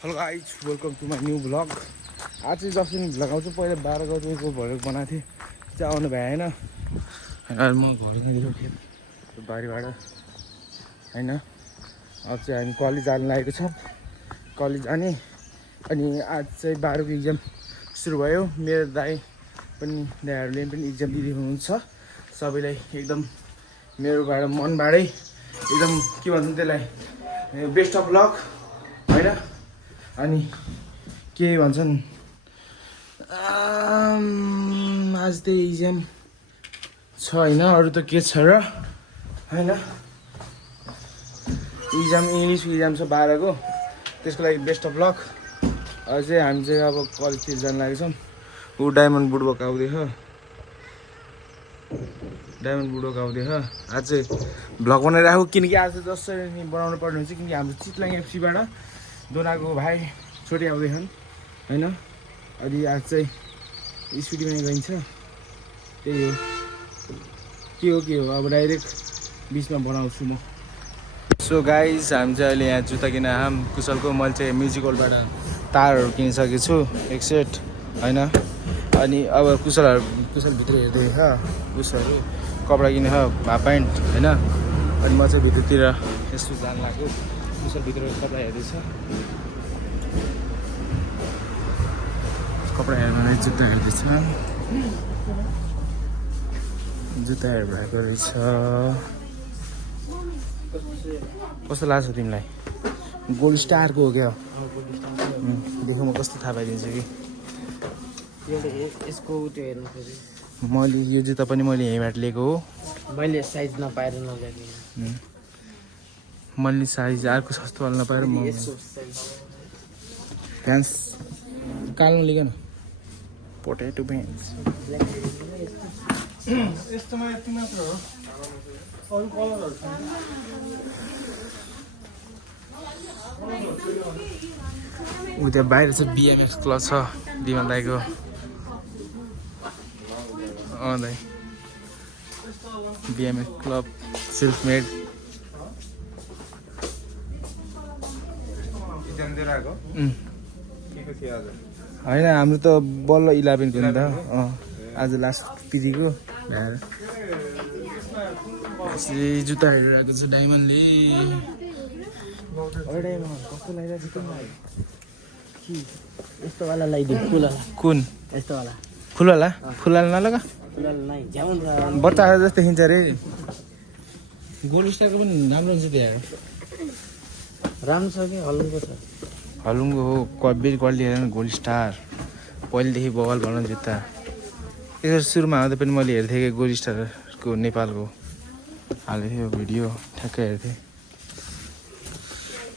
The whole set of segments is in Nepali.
Hello guys welcome to my new vlog. आज चाहिँ जसरी भ्लग आउँछु पहिला 12 गतिको भ्लग बनाएको थिएँ चाहिँ आउनु भएन। होइन म घर गइरहेको थिएँ बारीबाट होइन। अब चाहिँ हामी कलेज जानु लागेको छौँ, कलेज जाने। अनि आज चाहिँ 12को इक्जाम सुरु भयो। मेरो दाईहरूले पनि इक्जाम दिँदै हुनुहुन्छ। सबैलाई एकदम मेरोबाट मनबाटै एकदम के भन्छ त्यसलाई बेस्ट अफ लक होइन। अनि के भन्छन् आज त्यही इक्जाम छ होइन, अरू त के छ र होइन। इक्जाम इङ्ग्लिस इक्जाम छ 12को, त्यसको लागि बेस्ट अफ लक। अझै चाहिँ हामी चाहिँ अब कलेजतिर जानु लागेको छौँ। ऊ डायमन्ड बुडबक आउँदैछ, डायमन्ड बुडबक आउँदैछ। आज चाहिँ भ्लग बनाइराखेको किनकि आज जसरी बनाउनु पर्ने हुन्छ, किनकि हाम्रो चितलाङ एफसीबाट दोनाको भाइ छोटी आउँदैछन् होइन। अनि आज चाहिँ स्कुटीमा गइन्छ, त्यही हो के हो अब डाइरेक्ट बिचमा बनाउँछु म। सो गाइज हामी चाहिँ अहिले यहाँ जुत्ता किन आम कुशलको। मैले चाहिँ म्युजिकलबाट तारहरू किनिसकेको छु एक सेट होइन। अनि अब कुशलभित्र हेर्दै उसहरू कपडा किनेछ हाफ प्यान्ट होइन। अनि म चाहिँ भित्रतिर यस्तो जानु लाग्यो, कुशलभित्र कपडा हेर्दैछ। कपडा हेर्नलाई जुत्ता हेर्दैछ, जुत्ता हेरिरहेको रहेछ। कस्तो लाग्छ तिमीलाई? गोल्ड स्टारको हो क्या? देखो म कस्तो थाहा पाइदिन्छु कि यसको त्यो हेर्नु खोजेँ मैले यो जुत्ता पनि मैले यहीँबाट लिएको हो। मैले साइज नपाएर नल्याएको, मैले साइज अर्को सस्तोवाला नपाएर म प्यान्स कालो लिएको न, पोटेटो प्यान्स यस्तोमा यति मात्र हो, अरू कलरहरू छ। ऊ त्यहाँ बाहिर चाहिँ बिएमएक्स क्लब छ दिमान दाईको। दाइ बिएमएक्स क्लब सेल्फ मेड होइन। हाम्रो त बल्ल 11 को नि त। आज लास्ट पिदीको भएर जुत्ता हेरिरहेको छ डायमन्डले। कस्तो लागिरहेको छ? यस्तोवाला लगाइदिउँ, फुलवाला। कुन? यस्तोवाला फुलवाला? फुलवाला नलगा, बच्चाहरू जस्तो देखिन्छ अरे। गोल्ड स्टारको पनि राम्रो हुन्छ त्यहाँ, राम्रो छ कि हलुङको छ? हलुङको हो, क्वालिटी हेरेन। गोल्ड स्टार पहिलेदेखि बवाल भनौँ जुत्ता। यसो सुरुमा आउँदा पनि मैले हेर्थेँ कि गोल्ड स्टारको नेपालको हालेको थियो भिडियो, ठ्याक्कै हेर्थेँ।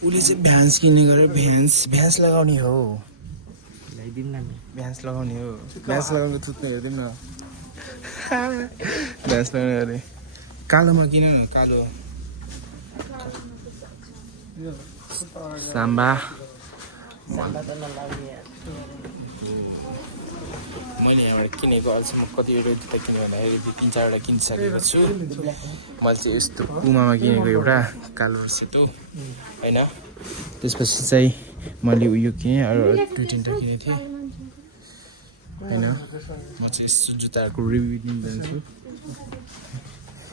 उसले चाहिँ भ्यान्स किन्ने गरेर भ्यान्स लगाउने हो, भ्यान्स लगाउने हो। भ्यान्स लगाउनु थुत्ने हेरिदिउँ न, भ्यान्स लगाउने अरे। कालोमा किन न, कालो साम्बा। मैले यहाँबाट किनेको अहिलेसम्म कतिवटा जुत्ता किनेँ भन्दाखेरि 3-4वटा किनिसकेको छु। मैले चाहिँ यस्तो पुमामा किनेको एउटा कालो सेतो होइन। त्यसपछि चाहिँ मैले उयो किनेँ, अरू 2-3वटा किनेको थिएँ होइन। म चाहिँ यस्तो जुत्ताहरूको रिभ्यू दिनु जान्छु।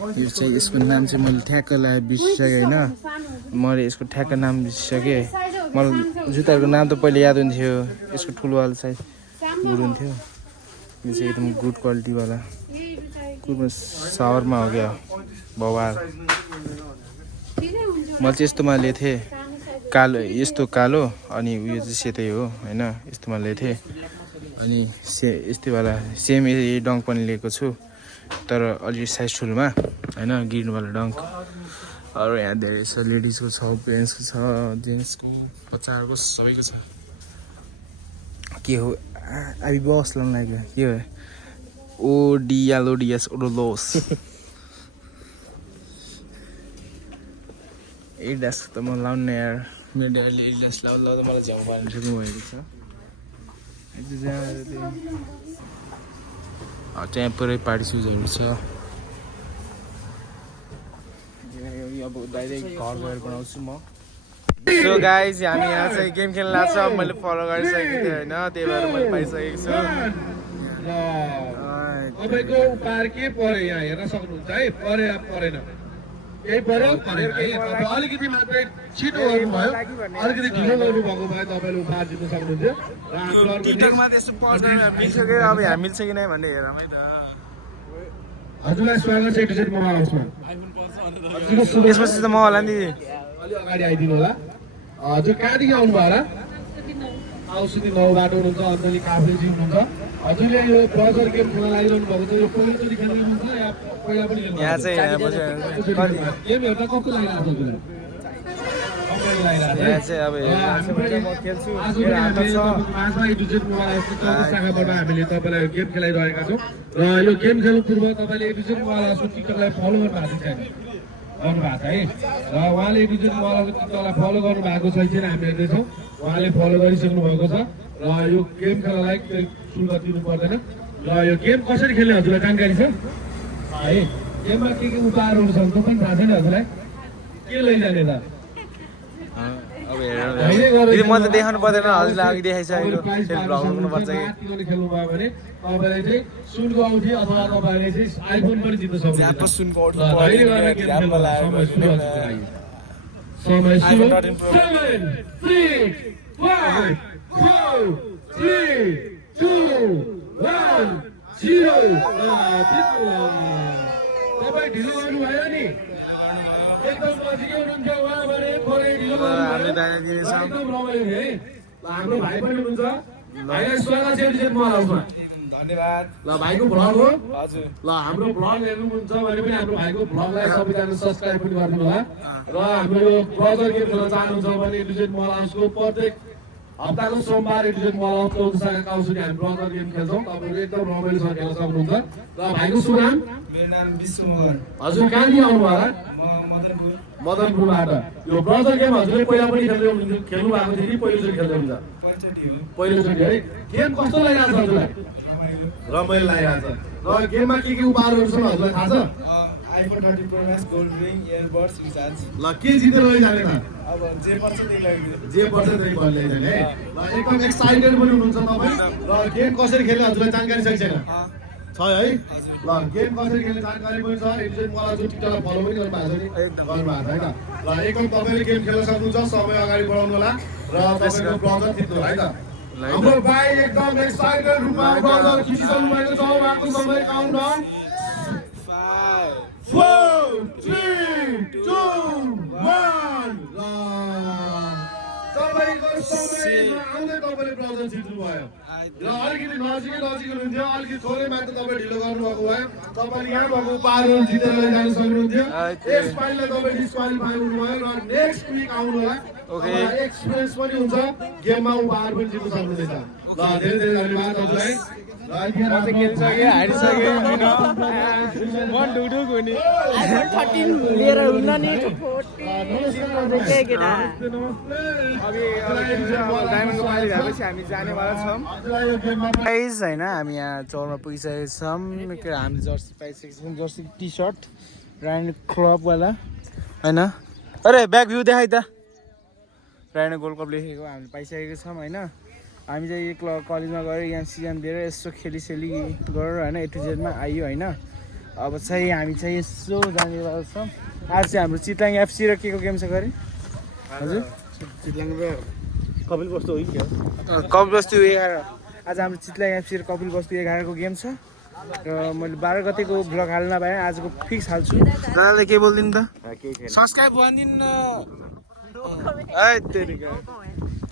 यो चाहिँ यसको नाम चाहिँ मैले ठ्याक्क बिर्सिसकेँ होइन। मैले यसको ठ्याक्क नाम बिर्सिसकेँ। मलाई जुत्ताहरूको नाम त पहिले याद हुन्थ्यो, यसको ठुलोवाला साइज गुड हुन्थ्यो। यो चाहिँ एकदम गुड क्वालिटीवाला कुरमा सावरमा हो क्या बवाल। मैले चाहिँ यस्तोमा लिएको थिएँ, कालो, यस्तो कालो अनि उयो चाहिँ सेतै हो होइन। यस्तोमा लिएको थिएँ। अनि यस्तैवाला सेम डङ्क पनि लिएको छु, तर अलि साइज ठुलोमा होइन, गिर्नुवाला डङ्क। अरू यहाँ धेरै छ, लेडिजको छ, पेन्ट्सको छ, जेन्ट्सको, बच्चाहरूको सबैको छ। के हो अभी बस लाउनु लाग्यो, के हो? ओडियालोडियस ओडोलोस एडिडास त म लाउनु यार। मेरो ड्याडीले एडिडास लाउँदा मलाई झ्याउ पार्नु सुरु भएको छ। त्यहाँ पुरै पार्टी सुजहरू छ। अब डाइरेक्ट घर गएर बनाउँछु म। सो गाइज हामी यहाँ चाहिँ गेम खेल्न लाग्छ मैले फलो गरिसकेको थिएँ होइन त्यही भएर मैले पाइसकेको छु तपाईँको पार के पऱ्यो यहाँ हेर्न सक्नुहुन्छ है परेन केही पऱ्यो अलिकति मात्रै छिटो गर्नुभयो अलिकति ढिलो गर्नु भएको भए तपाईँले उपहार जित्न सक्नुहुन्थ्यो र हाम्रो टिकटकमा त्यस्तो पर्दैन मिल्सक्यो अब यहाँ मिल्छ कि नै भन्ने हेरौँ है त हजुरलाई स्वागत छ एटुजेड मोबाइल हाउसमा यसपछि त म होला नि अलि अगाडि आइदिनु होला हजुर कहाँदेखि आउनु भयो र औषधि 9 बाटो हुनुहुन्छ अन्तली काफ्रेजी हुनुहुन्छ हजुरले यो ब्रजर गेम खेल्न लागिरहनु भएको छ यो पहिलोचोटि खेल्नुहुन्छ या पहिला पनि खेल्नु यहाँ चाहिँ यहाँ पछि गेम हेर्दा कस्तो लागिरहेको छ यहाँ चाहिँ अब म खेल्छु शाखाबाट हामीले तपाईँलाई गेम खेलाइरहेका छौँ र यो गेम खेल्नु पूर्व तपाईँले एटुजेड मोबाइल हाउसको टिकटकलाई फलो गर्नु भएको छैन गर्नुभएको है र उहाँले एटुजेड मोबाइल हाउसको टिकटकलाई फलो गर्नु भएको छैन हामी हेर्दैछौँ उहाँले फलो गरिसक्नु भएको छ र यो गेम खेल्नलाई शुल्क तिर्नु पर्दैन र यो गेम कसरी खेल्ने हजुरलाई जानकारी छ है गेममा के उपहारहरू छ त्यो पनि थाहा छैन हजुरलाई के लैजाने त अब हेरौँ म त देखाउनु पर्दैन हजुरलाई अघि देखाइसकेको फेरि भ्लग गर्नुपर्छ कि खेल्नु भयो भने तपाईँले चाहिँ सुनको औठी अथवा तपाईँले चाहिँ आइफोन पनि जित्न सक्नुहुन्छ सुनको समय सुरु 7 6 5 4 3 2 1 0 तपाईँ ढिलो गर्नुभयो नि एकदम नजिकै हुनुहुन्छ उहाँ भने थोरै ढिलो गर्नुभयो एकदम रमाइलो है हाम्रो भाइ पनि हुनुहुन्छ भाइलाई स्वागत छ एटुजेड मोबाइल हाउसमा धन्यवाद ल भाइको भ्लग हो हजुर ल हाम्रो भ्लग हेर्नुहुन्छ भने पनि हाम्रो भाइको भ्लगलाई सबैजना सब्स्क्राइब पनि गर्नु होला र हाम्रो यो ब्रजर गेम खेल्न चाहनुहुन्छ भने एटुजेड मोबाइल हाउसको प्रत्येक हप्ताको सोमबार एटुजेड मोबाइल हाउस 14 शाखा औषधि हामी ब्रजर गेम खेल्छौँ तपाईँहरू एकदम रमाइलोसँग खेल्न सक्नुहुन्छ र भाइको शुभ नाम मेरो नाम विष्णु मोहन हजुर कहाँदेखि आउनु होला म मदनपुर मदनपुरबाट यो ब्रजर गेम हजुरले पहिला पनि खेल्नु भएको थियो कि पहिलोचोटि खेल्दै हुन्छ पहिलोचोटि है गेम कस्तो लागिरहेको छ हजुरलाई रमाइलो लागिरहेको छ र गेममा के उपहारहरू छन् हजुरलाई थाहा छ iPhone 13 pro Max gold ring earbuds recharge ल के जितेर लैजाने त अब जे पर्छ त्यही लाग्यो जे पर्छ त्यही भएर लैजाने है ल एकदम एक्साइटेड पनि हुनुहुन्छ तपाईँ र गेम कसरी खेल्ने हजुरलाई जानकारी छ कि छैन छ है ल गेम कसरी खेल्ने जानकारी पनि छ एटुजेड मोबाइल हाउसको टिकटकलाई फलो पनि गर्नु भएको छ नि गर्नुभएको छ है त ल एकदम तपाईँले गेम खेल्न सक्नुहुन्छ समय अगाडि बढाउनु होला र तपाईँको ब्रजर जित्नु होला है त हाम्रो भाइ एकदम एक्साइटेड रूपमा ब्रजर खिचिसक्नु भएको छ उहाँको समय काउन्टडाउन 4 3 2 1 तपाईँको समयमा आउँदै तपाईँले ब्रजर जित्नु भयो र अलिकति नजिकै हुनुहुन्थ्यो अलिकति थोरै मात्र तपाईँ ढिलो गर्नुभएको भए तपाईँले यहाँ भएको उपहारहरू जितेर लैजान सक्नुहुन्थ्यो यसपालिलाई तपाईँ डिस्क्वालिफाई हुनुभयो र नेक्स्ट विक आउनु होला एक्सपिरियन्स पनि हुन्छ गेममा उपहार पनि जित्न सक्नुहुनेछ ल धेरै धेरै धन्यवाद हजुरलाई लिएर हुन्न नि होइन हामी यहाँ चौरमा पुगिसकेको छौँ हामीले जर्सी पाइसकेको छौँ जर्सी टी सर्ट राइनो क्लबवाला होइन अरे ब्याक भ्यू देखाइ त राइनो गोल्ड कप लेखेको हामीले पाइसकेको छौँ होइन हामी चाहिँ कलेजमा गएर यहाँ सिजन दिएर यसो खेलिसेली गरेर होइन एटुजेडमा आयो होइन अब चाहिँ हामी चाहिँ यसो जानेवाला छौँ आज चाहिँ हाम्रो चितलाङ एफसी र के को गेम छ गरे हजुर चितलाङ र कपिल बस्तु हो कि कपिल बस्तु 11 आज हाम्रो चितलाङ एफसी र कपिल बस्तु 11 को गेम छ र मैले 12 गतेको भ्लग हाल्न पाएँ आजको फिक्स हाल्छु दादाले के बोलिदिनु त सब्सक्राइब भनिदिनु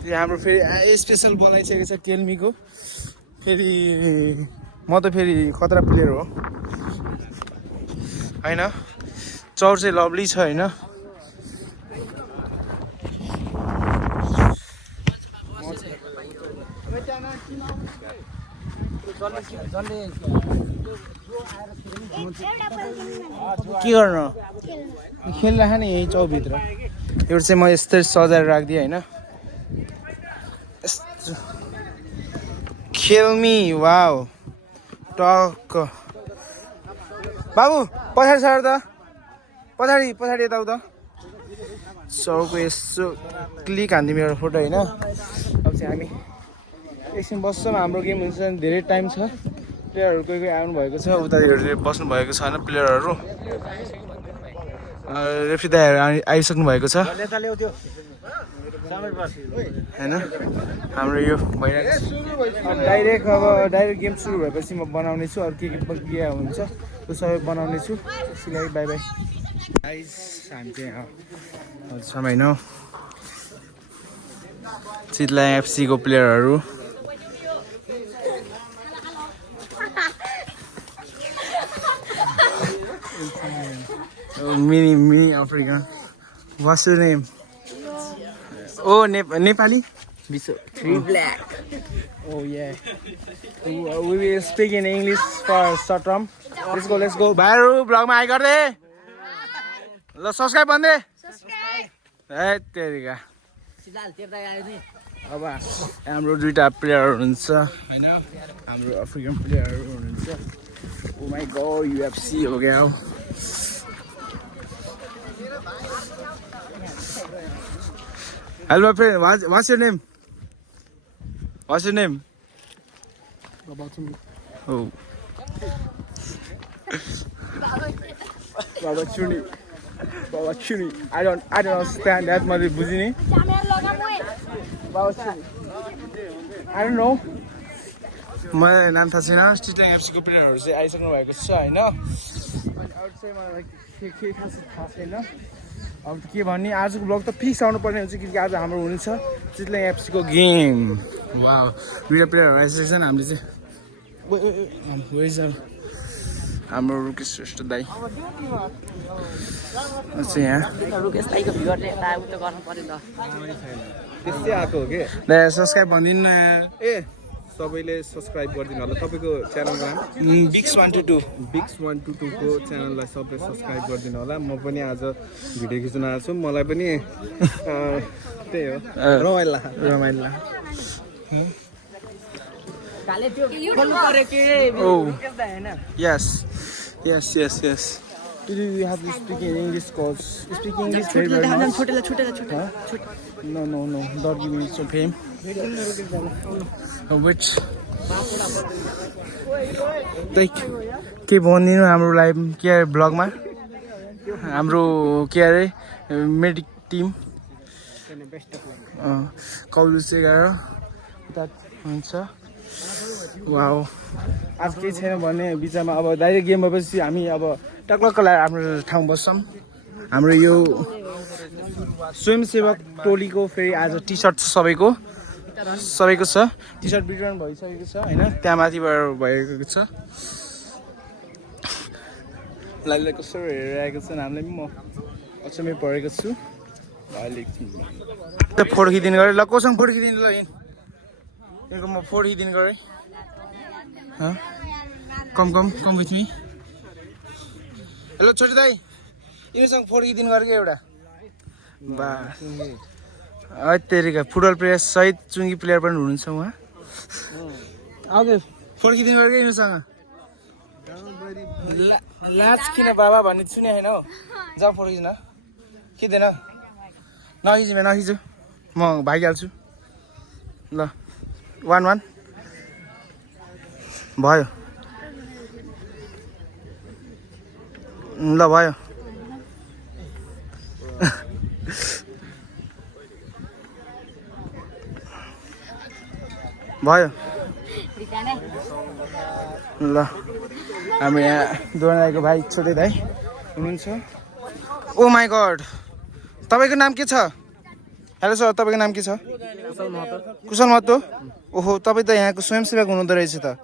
हाम्रो फेरि स्पेसल बोलाइसकेको छ टेलमीको फेरि म त फेरि खतरा प्लेयर हो होइन चौर चाहिँ लभली छ होइन के गर्नु खेलिराख नि यही चौभित्र एउटा चाहिँ म यस्तै सजाएर राखिदिएँ होइन खेल्मी वाउ टक्क बाबु पछाडि सर त पछाडि यता उता सरको यसो क्लिक हान्थ्यो मेरो फोटो होइन। अब चाहिँ हामी एकछिन बस्छौँ, हाम्रो गेम हुन्छ धेरै टाइम छ। प्लेयरहरू कोही कोही आउनुभएको छ, उतातिर बस्नु भएको छैन प्लेयरहरू। रेफ्री दाइहरू आइसक्नु भएको छ होइन। हाम्रो यो भइरहेको छ डाइरेक्ट। अब डाइरेक्ट गेम सुरु भएपछि म बनाउने छु, अरू के प्रक्रिया हुन्छ त्यो सबै बनाउने छु। त्यसैलाई बाई बाई गाइस। हामी चाहिँ होइन चितलाङ एफसीको प्लेयरहरू mini African. What's your name? Oh, Nepali? Three black. Oh yeah. We will speak in English for short term. Let's go. Bharu vlog ma ai garde. ल सब्स्क्राइब भन्दै ए तेरिका सिधाल तेर्दै आयो नि। अब हाम्रो दुईटा प्लेयर हुनुहुन्छ हैन, हाम्रो अफ्रिकन प्लेयरहरू हुनुहुन्छ। ओ माय गॉड यूएफसी हो गया। Hello my friend, what's your name? What's your name? Oh. Baba Chuni. I don't understand that much. Buzini. Baba Chuni. I don't know. My name is Hasina. Chittagong FC को प्लेयरहरु चाहिँ आइसक्नु भएको छ हैन। अनि अरु चाहिँ मलाई के खास थाहा छैन। अब के भन्ने, आजको ब्लग त फिक्स आउनु पर्ने हुन्छ किनकि आज हाम्रो हुनेछ चितलाङ एफसी को गेम। वाउ, दुईटा प्लेयरहरु आइसकेको छन्। हामीले चाहिँ हाम्रो रुकेश श्रेष्ठ दाइ चाहिँ यहाँ रुकेश दाइको भिडियोले यता उता गर्नु पर्यो त। त्यस्तै आएको हो के। दाइ सब्स्क्राइब भनिदिनु न। ए सबैले सब्स्क्राइब गरिदिनु होला। तपाईँको च्यानलको नाम बिक्स122 बिक्स122 को च्यानललाई सबैले सब्स्क्राइब गरिदिनु होला। म पनि आज भिडियो खिच्न आएको छु। मलाई पनि त्यही हो रमाइलो। काले त्यो बोल्नु पर्यो के रुकेश दाइ हैन। Yes. You have to speak in English, cause speak English very much. छोटेला No, don't give me some fame. Which? Like, के भनिदिनु हाम्रो लाइभ के अरे ब्लगमा हाम्रो के अरे मेडिक टिम कौलु चाहिँ गएर उता हुन्छ। वाउ, आज केही छैन भने बिचमा अब डाइरेक्ट गेम भएपछि हामी अब टक्लक्क लगाएर आफ्नो ठाउँ बस्छौँ। हाम्रो यो स्वयंसेवक टोलीको फेरि आज टी सर्ट सबैको छ। टी सर्ट वितरण भइसकेको छ होइन, त्यहाँ माथिबाट भएको छ। लाइभलाई कसरी हेरिरहेको छन् हामीले पनि म अचम्मै परेको छु। अहिले फोर्किदिनु गऱ्यो। ल कोसँग फोर्किदिनु ल यिनको म फोर्किदिनु गऱ्यो। Come with me. हेलो छोटी दाई, यिनीसँग फोर्किदिनु गऱ्यो क्या एउटा। बा तेरिका फुटबल प्लेयर सहित चुङ्गी प्लेयर पनि हुनुहुन्छ उहाँ। फोर्किदिनु गऱ्यो क्या यिनीसँग। लाज किन बाबा भन्ने सुने होइन हौ। जाऊ फोर्किदिन खिच्दैन। नखिचु म भागिहाल्छु। ल 1-1 भयो। ल भयो। ल हाम्रो यहाँ दोर्नाको भाइ छोटे दाइ हुनुहुन्छ। ओ माई गड, तपाईँको नाम के छ? हेलो सर, तपाईँको नाम के छ? कुशल महतो। ओहो, तपाईँ त यहाँको स्वयंसेवक हुनुहुँदो रहेछ त।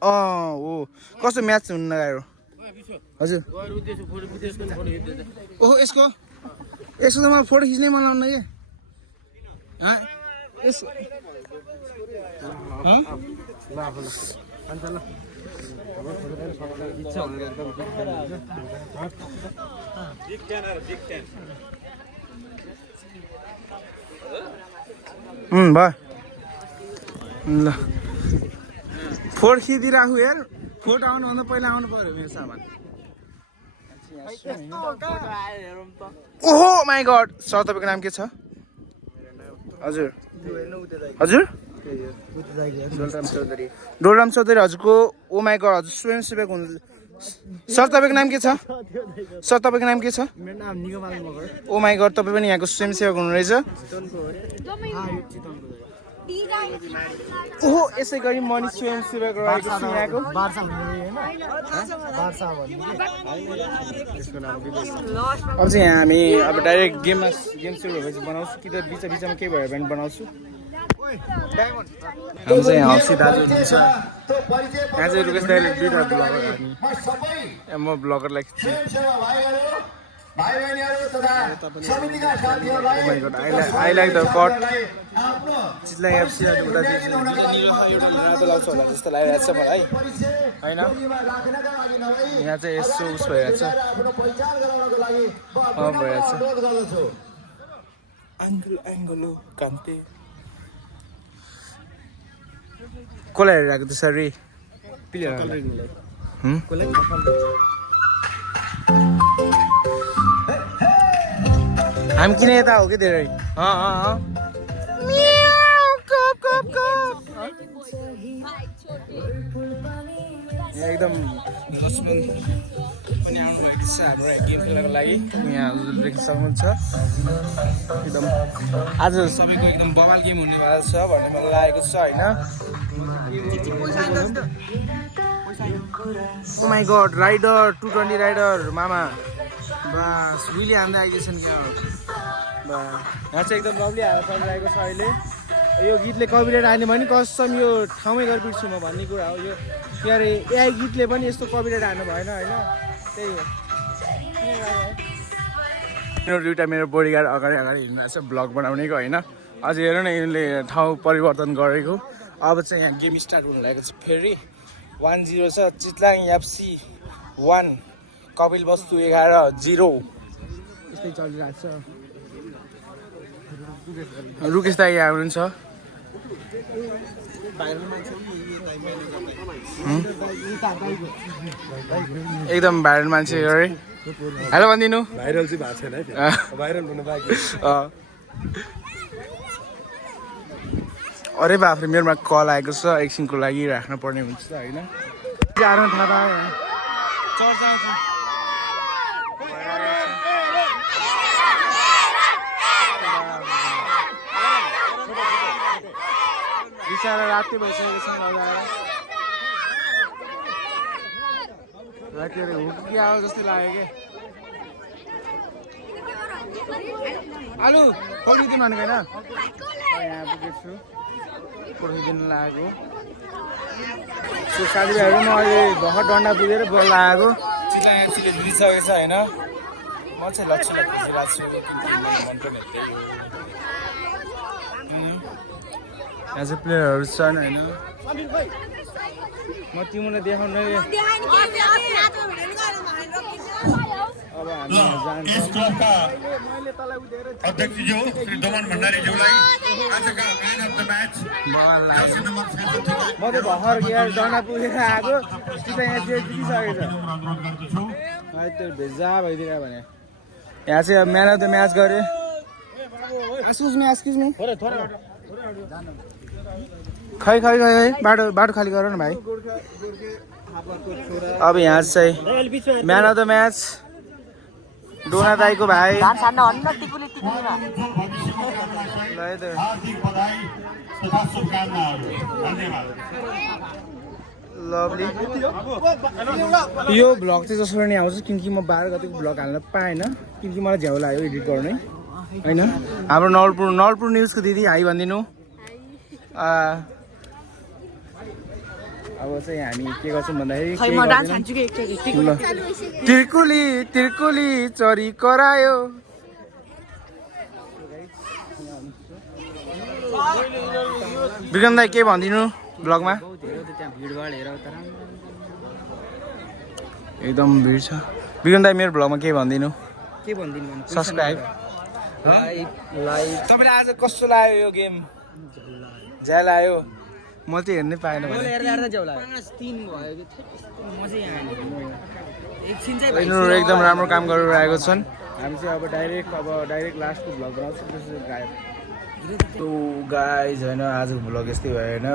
ओ कस्तो म्याच हुन नगयो हजुर? ओहो, यसको त मलाई फोटो खिच्नै मन लाउनु कि भयो। ल फोर्ट खिचिदिरहेको हेर, फोटो आउनुभन्दा पहिला आउनु पर्यो मेरो सामान। ओहो माई गड सर तपाईँको नाम के छ हजुर हजुर डोलराम चौधरी हजुरको ओ माई गड हजुर स्वयंसेवक हुनु सर तपाईँको नाम के छ सर तपाईँको नाम के छ मेरो नाम निगमलाल मगर ओ माई गड तपाईँ पनि यहाँको स्वयंसेवक हुनुहुरहेछ ओहो यसै गरी म नि स्वयंसेवक रहेको छु यहाँको अब चाहिँ यहाँ हामी अब डाइरेक्ट गेम सुरु भएपछि बनाउँछु कि त बिचमा केही भयो भने बनाउँछु हामी चाहिँ यहाँ हप्सी दाजु हुनुहुन्छ यहाँ चाहिँ रुकेश दाइले दुईवटा ब्लगर हाल्ने म ब्लगरलाई खिच्छु I like the cut Chitlai FC उता रातो लाउँछ होला जस्तो लागिरहेको छ मलाई होइन यहाँ चाहिँ यसो उस भइरहेको छ भइरहेको छ एङ्गलो कान्ते कसलाई हेरिरहेको त्यसरी हामी किन यता हो कि धेरै एकदम लक्ष्मण पनि आउनुभएको छ हाम्रो गेम खेल्नको लागि यहाँ देख्न सक्नुहुन्छ एकदम आज सबैको एकदम बवाल गेम हुनेवाला छ भन्ने मलाई लागेको छ होइन ओ माई गड राइडर 220 राइडर मामा बस विली हान्दै आइदिएछन् क्या यहाँ चाहिँ एकदम लभली हावा चलिरहेको छ अहिले यो गीतले कपिराइट हान्यो भने कसम यो ठाउँमै गएर बिर्छु म भन्ने कुरा हो यो के अरे एआई गीतले पनि यस्तो कपिराइट हान्नु भएन होइन त्यही हो दुइटा मेरो बोडीगार्ड अगाडि हिँड्नु छ ब्लग बनाउनेको होइन अझ हेर न यिनले ठाउँ परिवर्तन गरेको अब चाहिँ यहाँ गेम स्टार्ट हुनु लागेको छ फेरि 1-0 छ चितलाङ एफसी 1 कपिल वस्तु 11-0 यस्तै चलिरहेको छ रुकेश दाइ यहाँ हुनुहुन्छ एकदम भाइरल मान्छे अरे हेलो भनिदिनु भाइरल चाहिँ भएको छैन है भाइरल हुनु बाँकी अरे बाफ्रे मेरोमा कल आएको छ एकछिनको लागि राख्न पर्ने हुन्छ होइन चर्चा बिचरा राति भइसकेको छ राति हुर्की आयो जस्तै लाग्यो कि आलु पक्रिदिनु भनेको होइन यहाँ पुगेको छु पक्रिदिनु लागेको सो साथीभाइहरू म अहिले भर्खर डन्डा पुगेर बोल लागेको चितलाई एफसीले जितिसकेको छ होइन म चाहिँ लक्ष्यलाई खुसिरहेको छु मलाई मनपर्ने त्यही हो यहाँ चाहिँ प्लेयरहरू छन् होइन म तिमीलाई देखाउनु अब हामी जान्छौँ अध्यक्षज्यू श्री दोमन भण्डारीज्यूलाई आजका म्यान अफ द म्याच म त भर्खर यहाँ डन्डा पुगेर आएको चितलाई यहाँ चाहिँ जितिसकेको छ त्यो भेजा भइदिएर भने यहाँ चाहिँ म्यान अफ द म्याच गरे एक्सक्युज मी खै बाटो खाली गर न भाइ अब यहाँ चाहिँ म्यान अफ द म्याच डोना दाईको भाइ लभली यो भ्लग चाहिँ जसरी नै आउँछ किनकि म 12 गतिको भ्लग हाल्न पाएन किनकि मलाई झ्याउ लाग्यो एडिट गर्नै होइन हाम्रो नलपुर न्युजको दिदी हाई भनिदिनु अब चाहिँ हामी के गर्छौँ भन्दाखेरि तिर्कुली चरी करायो विक्रम दाई के भनिदिनु ब्लगमा एकदम भिड छ विक्रम दाई मेरो ब्लगमा के भनिदिनु सब्सक्राइब तपाईँलाई आज कस्तो लाग्यो यो गेम झ्याल आयो म चाहिँ हेर्नै पाएन भने हेर्दा च्याउ लाग्यो 5-3 भयो म चाहिँ यहाँ एकछिन चाहिँ यिनीहरू एकदम राम्रो काम गरिरहेको छन् हामी चाहिँ अब डाइरेक्ट लास्टको भ्लग बनाउँछौँ त्यसपछि गायब तो गाइज होइन आजको भ्लग यस्तै भयो होइन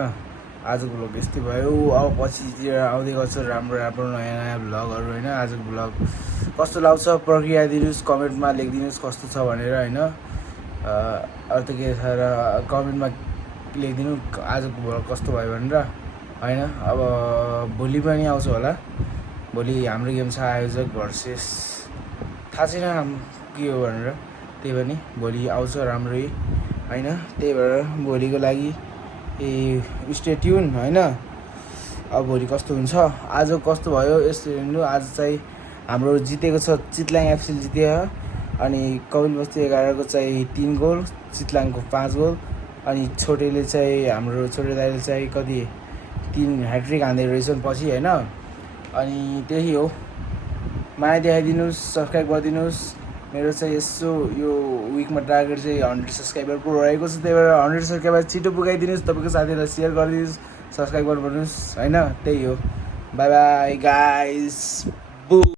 आजको भ्लग यस्तै भयो अब पछितिर आउँदै गर्छ राम्रो राम्रो नयाँ नयाँ भ्लगहरू होइन आजको भ्लग कस्तो लाग्छ प्रक्रिया दिनुहोस् कमेन्टमा लेखिदिनुहोस् कस्तो छ भनेर होइन अरू त के छ र कमेन्टमा लेखिदिनु आजको भ्लग कस्तो भयो भनेर होइन अब भोलि पनि आउँछ होला भोलि हाम्रो गेम छ आयोजक भर्सेस थाहा छैन के हो भनेर त्यही पनि भोलि आउँछ राम्रै होइन त्यही भएर भोलिको लागि स्टे ट्युन होइन अब भोलि कस्तो हुन्छ आज कस्तो भयो यस्तो हेर्नु आज चाहिँ हाम्रो जितेको छ चितलाङ एफसी जित्यो अनि कपिल बस्ती 11 को चाहिँ 3 गोल चितलाङको 5 गोल अनि छोटेले चाहिँ हाम्रो छोटे दाइले चाहिँ कति 3 ह्याट्रिक हान्दै रहेछन् पछि होइन अनि त्यही हो माया देखाइदिनुहोस् सब्सक्राइब गरिदिनुहोस् मेरो चाहिँ यसो यो विकमा टार्गेट चाहिँ 100 सब्सक्राइबर पुरो रहेको छ त्यही भएर 100 सब्सक्राइबर छिटो पुगाइदिनुहोस् तपाईँको साथीहरूलाई सेयर गरिदिनुहोस् सब्सक्राइब गर्नुहोस् होइन त्यही हो बाई बाई गाइस